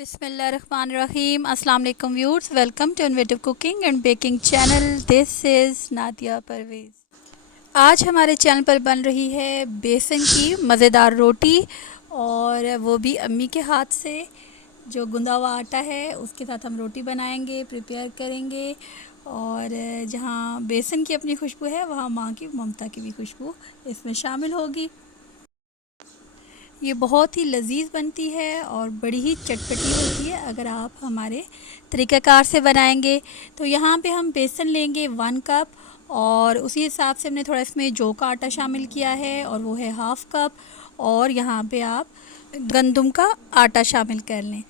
बिस्मिल्लाहिर्रहमानिर्रहीम। अस्सलाम वालेकुम viewers, welcome to innovative cooking and baking channel. This is Nadia Parvez. आज हमारे चैनल पर बन रही है बेसन की मज़ेदार रोटी, और वो भी अम्मी के हाथ से। जो गुंदा हुआ आटा है उसके साथ हम रोटी बनाएंगे, प्रिपेयर करेंगे। और जहाँ बेसन की अपनी खुशबू है, वहाँ माँ की, ममता की भी खुशबू इसमें शामिल होगी। ये बहुत ही लजीज बनती है और बड़ी ही चटपटी होती है अगर आप हमारे तरीक़ाकार से बनाएंगे। तो यहाँ पे हम बेसन लेंगे 1 कप, और उसी हिसाब से हमने थोड़ा इसमें जौ का आटा शामिल किया है, और वो है 1/2 कप। और यहाँ पे आप गंदम का आटा शामिल कर लें,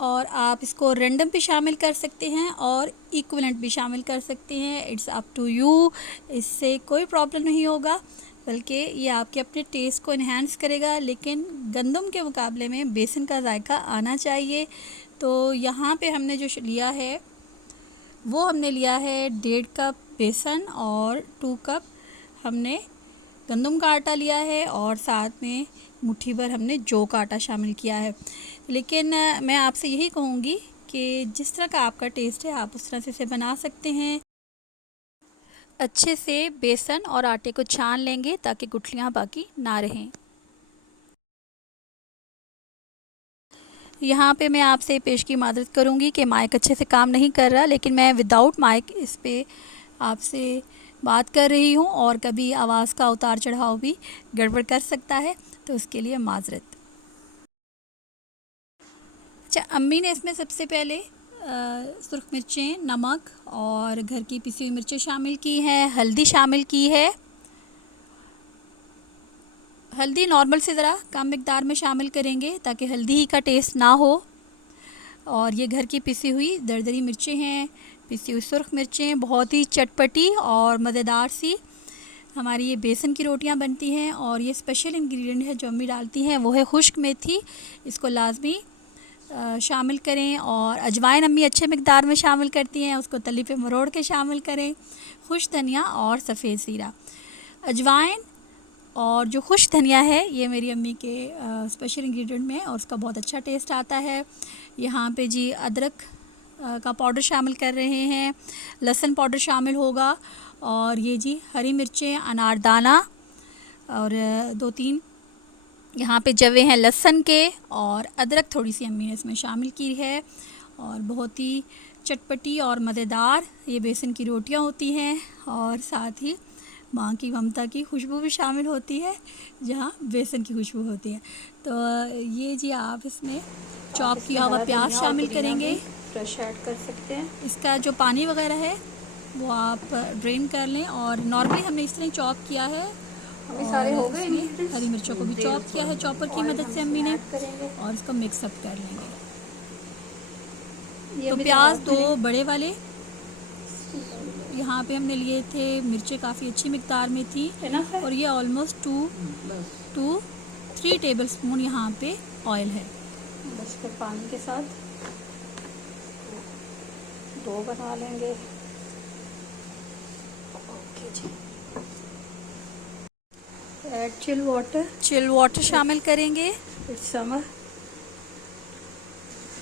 और आप इसको रैंडम भी शामिल कर सकते हैं और इक्विवेलेंट भी शामिल कर सकते हैं। It's up to you. इससे कोई प्रॉब्लम नहीं होगा, बल्कि ये आपके अपने टेस्ट को इन्हांस करेगा। लेकिन गंदम के मुकाबले में बेसन का जायका आना चाहिए। तो यहाँ पे हमने जो लिया है वो हमने लिया है 1.5 कप बेसन, और 2 कप हमने गंदम का आटा लिया है, और साथ में मुट्ठी भर हमने जौ का आटा शामिल किया है। लेकिन मैं आपसे यही कहूँगी कि जिस तरह का आपका टेस्ट है आप उस तरह से इसे बना सकते हैं। अच्छे से बेसन और आटे को छान लेंगे ताकि गुठलियाँ बाकी ना रहें। यहाँ पे मैं आपसे पेश की मादरत करूँगी कि माइक अच्छे से काम नहीं कर रहा, लेकिन मैं विदाउट माइक इस पे आपसे बात कर रही हूँ, और कभी आवाज़ का उतार चढ़ाव भी गड़बड़ कर सकता है, तो उसके लिए माजरत। अच्छा, अम्मी ने इसमें सबसे पहले सुर्ख मिर्चें, नमक और घर की पिसी हुई मिर्चें शामिल की हैं, हल्दी शामिल की है। हल्दी नॉर्मल से ज़रा कम मिकदार में शामिल करेंगे ताकि हल्दी ही का टेस्ट ना हो। और ये घर की पिसी हुई दरदरी मिर्चें हैं, पिसी हुई सुर्ख मिर्चें, बहुत ही चटपटी और मज़ेदार सी हमारी ये बेसन की रोटियां बनती हैं। और ये स्पेशल इंग्रेडिएंट है जो अम्मी डालती हैं, वो है खुश्क मेथी। इसको लाजमी शामिल करें, और अजवाइन अम्मी अच्छे मिकदार में शामिल करती हैं, उसको तली पे मरोड़ के शामिल करें। खुश धनिया और सफ़ेद ज़ीरा। अजवाइन और जो खुश धनिया है ये मेरी अम्मी के स्पेशल इंग्रेडिएंट में है, और उसका बहुत अच्छा टेस्ट आता है। यहाँ पे जी अदरक का पाउडर शामिल कर रहे हैं, लहसुन पाउडर शामिल होगा, और ये जी हरी मिर्चें, अनारदाना, और 2-3 यहाँ पे जवे हैं लहसुन के, और अदरक थोड़ी सी अम्मी ने इसमें शामिल की है। और बहुत ही चटपटी और मज़ेदार ये बेसन की रोटियाँ होती हैं, और साथ ही माँ की, ममता की खुशबू भी शामिल होती है जहाँ बेसन की खुशबू होती है। तो ये जी आप इसमें चॉप किया हुआ प्याज शामिल करेंगे, फ्रेश ऐड कर सकते हैं। इसका जो पानी वगैरह है वो आप ड्रेन कर लें। और नॉर्मली हमने इस तरह चॉप किया है, अभी सारे हो गए इसमें हरी मिर्चों को भी चॉप किया है चॉपर की मदद से अम्मी ने, करेंगे। और इसको मिक्सअप कर लेंगे। ये तो प्याज 2 बड़े वाले यहाँ पे हमने लिए थे, मिर्चें काफ़ी अच्छी मिकदार में थी, और ये ऑलमोस्ट 2-3 टेबल स्पून यहाँ पे ऑयल है। बस फिर पानी के साथ डो बना लेंगे। ओके जी। ऐड चिल वाटर शामिल करेंगे। It's summer.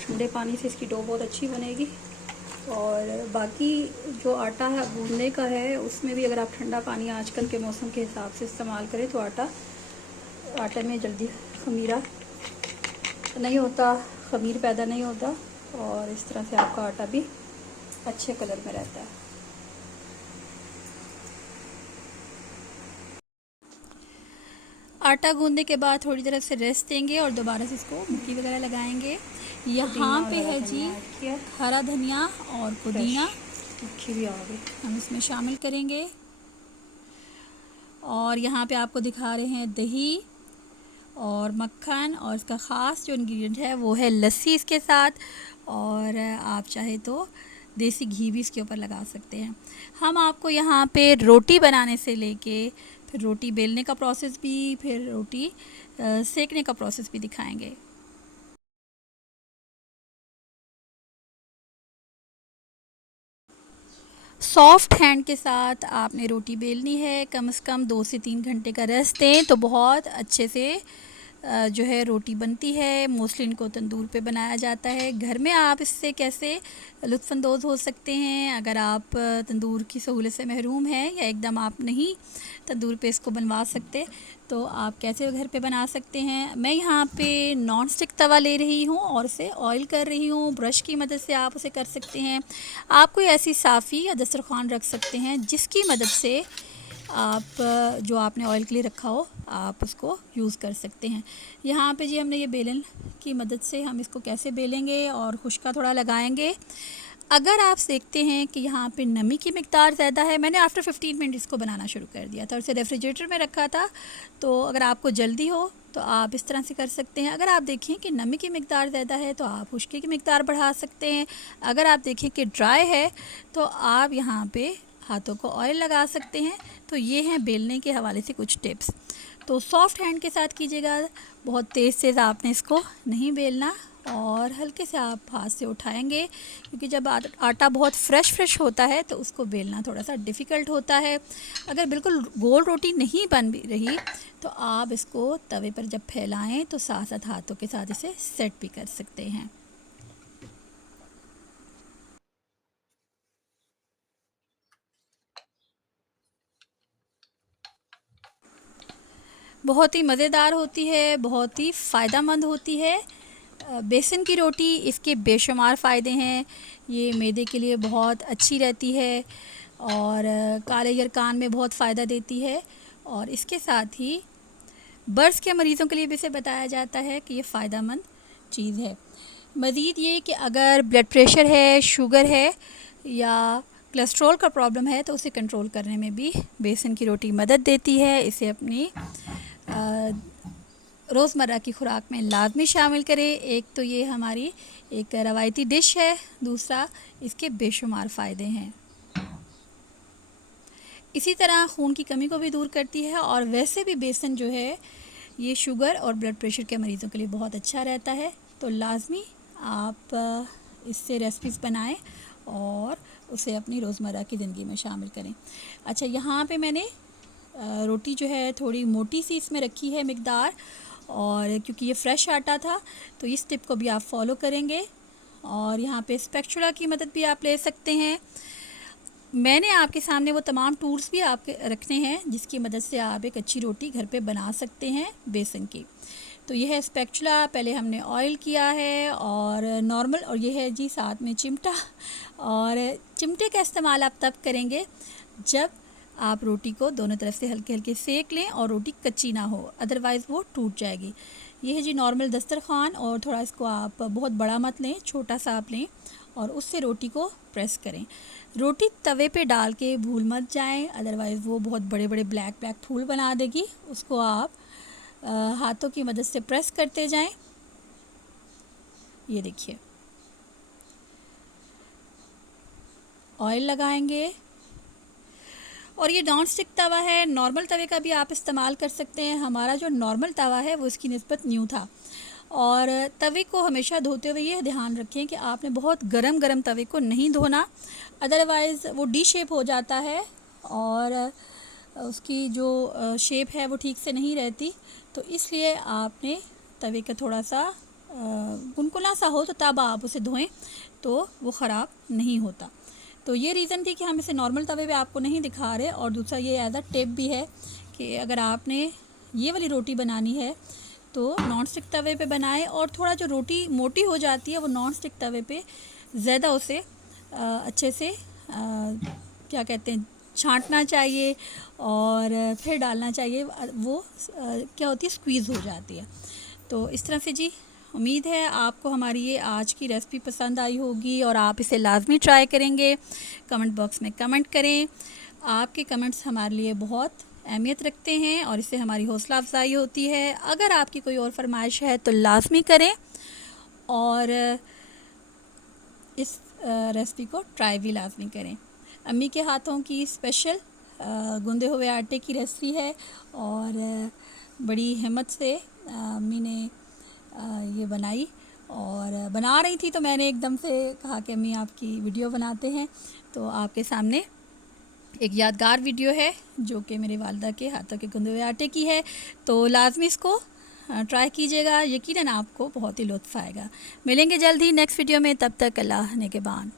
ठंडे पानी से इसकी डो बहुत अच्छी बनेगी। और बाकी जो आटा है गूंदने का है, उसमें भी अगर आप ठंडा पानी आजकल के मौसम के हिसाब से इस्तेमाल करें तो आटे में जल्दी खमीरा नहीं होता, खमीर पैदा नहीं होता, और इस तरह से आपका आटा भी अच्छे कलर में रहता है। आटा गूंदने के बाद थोड़ी देर से रेस्ट देंगे, और दोबारा से इसको मुट्ठी वगैरह लगाएंगे। यहाँ पे है जी हरा धनिया और पुदीना, मुट्ठी भी आ गई, हम इसमें शामिल करेंगे। और यहाँ पे आपको दिखा रहे हैं दही और मक्खन, और इसका ख़ास जो इंग्रेडिएंट है वो है लस्सी इसके साथ। और आप चाहे तो देसी घी भी इसके ऊपर लगा सकते हैं। हम आपको यहाँ पे रोटी बनाने से लेके फिर रोटी बेलने का प्रोसेस भी, फिर रोटी सेकने का प्रोसेस भी दिखाएंगे। सॉफ्ट हैंड के साथ आपने रोटी बेलनी है, कम से कम 2 से 3 घंटे का रेस्ट दें तो बहुत अच्छे से जो है रोटी बनती है। मोस्टली इनको तंदूर पे बनाया जाता है। घर में आप इससे कैसे लुत्फ़अंदोज़ हो सकते हैं, अगर आप तंदूर की सहूलत से महरूम हैं या एकदम आप नहीं तंदूर पे इसको बनवा सकते, तो आप कैसे घर पे बना सकते हैं। मैं यहाँ पे नॉन स्टिक तवा ले रही हूँ और उसे ऑयल कर रही हूँ। ब्रश की मदद से आप उसे कर सकते हैं। आप कोई ऐसी साफ़ी या दस्तरखान रख सकते हैं जिसकी मदद से आप जो आपने ऑयल के लिए रखा हो आप उसको यूज़ कर सकते हैं। यहाँ पे जी हमने ये बेलन की मदद से हम इसको कैसे बेलेंगे और खुश्का थोड़ा लगाएंगे। अगर आप देखते हैं कि यहाँ पे नमी की मिक़दार ज़्यादा है, मैंने आफ्टर 15 मिनट इसको बनाना शुरू कर दिया था और इसे रेफ्रिजरेटर में रखा था, तो अगर आपको जल्दी हो तो आप इस तरह से कर सकते हैं। अगर आप देखें कि नमी की मिक़दार ज़्यादा है तो आप खुश्के की मिक़दार बढ़ा सकते हैं। अगर आप देखें कि ड्राई है तो आप यहाँ पे हाथों को ऑयल लगा सकते हैं। तो ये हैं बेलने के हवाले से कुछ टिप्स। तो सॉफ्ट हैंड के साथ कीजिएगा, बहुत तेज़ से आपने इसको नहीं बेलना और हल्के से आप हाथ से उठाएंगे, क्योंकि जब आटा बहुत फ्रेश होता है तो उसको बेलना थोड़ा सा डिफ़िकल्ट होता है। अगर बिल्कुल गोल रोटी नहीं बन भी रही तो आप इसको तवे पर जब फैलाएं तो साथ साथ हाथों के साथ इसे सेट भी कर सकते हैं। बहुत ही मज़ेदार होती है, बहुत ही फ़ायदेमंद होती है। बेसन की रोटी, इसके बेशुमार फ़ायदे हैं। ये मैदे के लिए बहुत अच्छी रहती है और काले यरकान में बहुत फ़ायदा देती है। और इसके साथ ही बर्स के मरीज़ों के लिए भी इसे बताया जाता है कि ये फ़ायदेमंद चीज़ है। मज़ीद ये कि अगर ब्लड प्रेशर है, शुगर है या कोलेस्ट्रॉल का प्रॉब्लम है तो उसे कंट्रोल करने में भी बेसन की रोटी मदद देती है। इसे अपनी रोज़मर्रा की खुराक में लाजमी शामिल करें। एक तो ये हमारी एक रवायती डिश है, दूसरा इसके बेशुमार फ़ायदे हैं। इसी तरह खून की कमी को भी दूर करती है और वैसे भी बेसन जो है ये शुगर और ब्लड प्रेशर के मरीज़ों के लिए बहुत अच्छा रहता है। तो लाजमी आप इससे रेसिपीज़ बनाएं और उसे अपनी रोज़मर्रा की ज़िंदगी में शामिल करें। अच्छा, यहाँ पे मैंने रोटी जो है थोड़ी मोटी सी इसमें रखी है मिक़दार, और क्योंकि ये फ्रेश आटा था तो इस टिप को भी आप फॉलो करेंगे। और यहाँ पे स्पैचुला की मदद भी आप ले सकते हैं। मैंने आपके सामने वो तमाम टूल्स भी आपके रखने हैं जिसकी मदद से आप एक अच्छी रोटी घर पे बना सकते हैं बेसन की। तो ये है स्पैचुला, पहले हमने ऑयल किया है और नॉर्मल, और ये है जी साथ में चिमटा। और चिमटे का इस्तेमाल आप तब करेंगे जब आप रोटी को दोनों तरफ से हल्के हल्के सेक लें और रोटी कच्ची ना हो, अदरवाइज़ वो टूट जाएगी। ये है जी नॉर्मल दस्तरखान, और थोड़ा इसको आप बहुत बड़ा मत लें, छोटा सा आप लें और उससे रोटी को प्रेस करें। रोटी तवे पे डाल के भूल मत जाएं, अदरवाइज़ वो बहुत बड़े बड़े ब्लैक फूल बना देगी। उसको आप हाथों की मदद से प्रेस करते जाएं। ये देखिए, ऑयल लगाएंगे और ये नॉन स्टिक तवा है। नॉर्मल तवे का भी आप इस्तेमाल कर सकते हैं। हमारा जो नॉर्मल तवा है वो इसकी निस्बत न्यू था। और तवे को हमेशा धोते हुए ये ध्यान रखें कि आपने बहुत गरम तवे को नहीं धोना, अदरवाइज़ वो डी शेप हो जाता है और उसकी जो शेप है वो ठीक से नहीं रहती। तो इसलिए आपने तवे का थोड़ा सा कुनकुना सा हो तो तब आप उसे धोएं, तो वो ख़राब नहीं होता। तो ये रीज़न थी कि हम इसे नॉर्मल तवे पे आपको नहीं दिखा रहे। और दूसरा ये एज अ टिप भी है कि अगर आपने ये वाली रोटी बनानी है तो नॉन स्टिक तवे पे बनाएं, और थोड़ा जो रोटी मोटी हो जाती है वो नॉन स्टिक तवे पे ज़्यादा उसे अच्छे से क्या कहते हैं, छांटना चाहिए और फिर डालना चाहिए। वो क्या होती है, स्क्वीज़ हो जाती है। तो इस तरह से जी, उम्मीद है आपको हमारी ये आज की रेसिपी पसंद आई होगी और आप इसे लाजमी ट्राई करेंगे। कमेंट बॉक्स में कमेंट करें, आपके कमेंट्स हमारे लिए बहुत अहमियत रखते हैं और इससे हमारी हौसला अफजाई होती है। अगर आपकी कोई और फरमाइश है तो लाजमी करें और इस रेसिपी को ट्राई भी लाजमी करें। अम्मी के हाथों की स्पेशल गूंदे हुए आटे की रेसिपी है और बड़ी हिम्मत से अम्मी ने ये बनाई और बना रही थी, तो मैंने एकदम से कहा कि अम्मी आपकी वीडियो बनाते हैं। तो आपके सामने एक यादगार वीडियो है जो कि मेरे वालिदा के हाथों के गूंदे हुए आटे की है। तो लाजमी इसको ट्राई कीजिएगा, यकीनन आपको बहुत ही लुत्फ़ आएगा। मिलेंगे जल्द ही नेक्स्ट वीडियो में, तब तक अल्लाह निगहबान।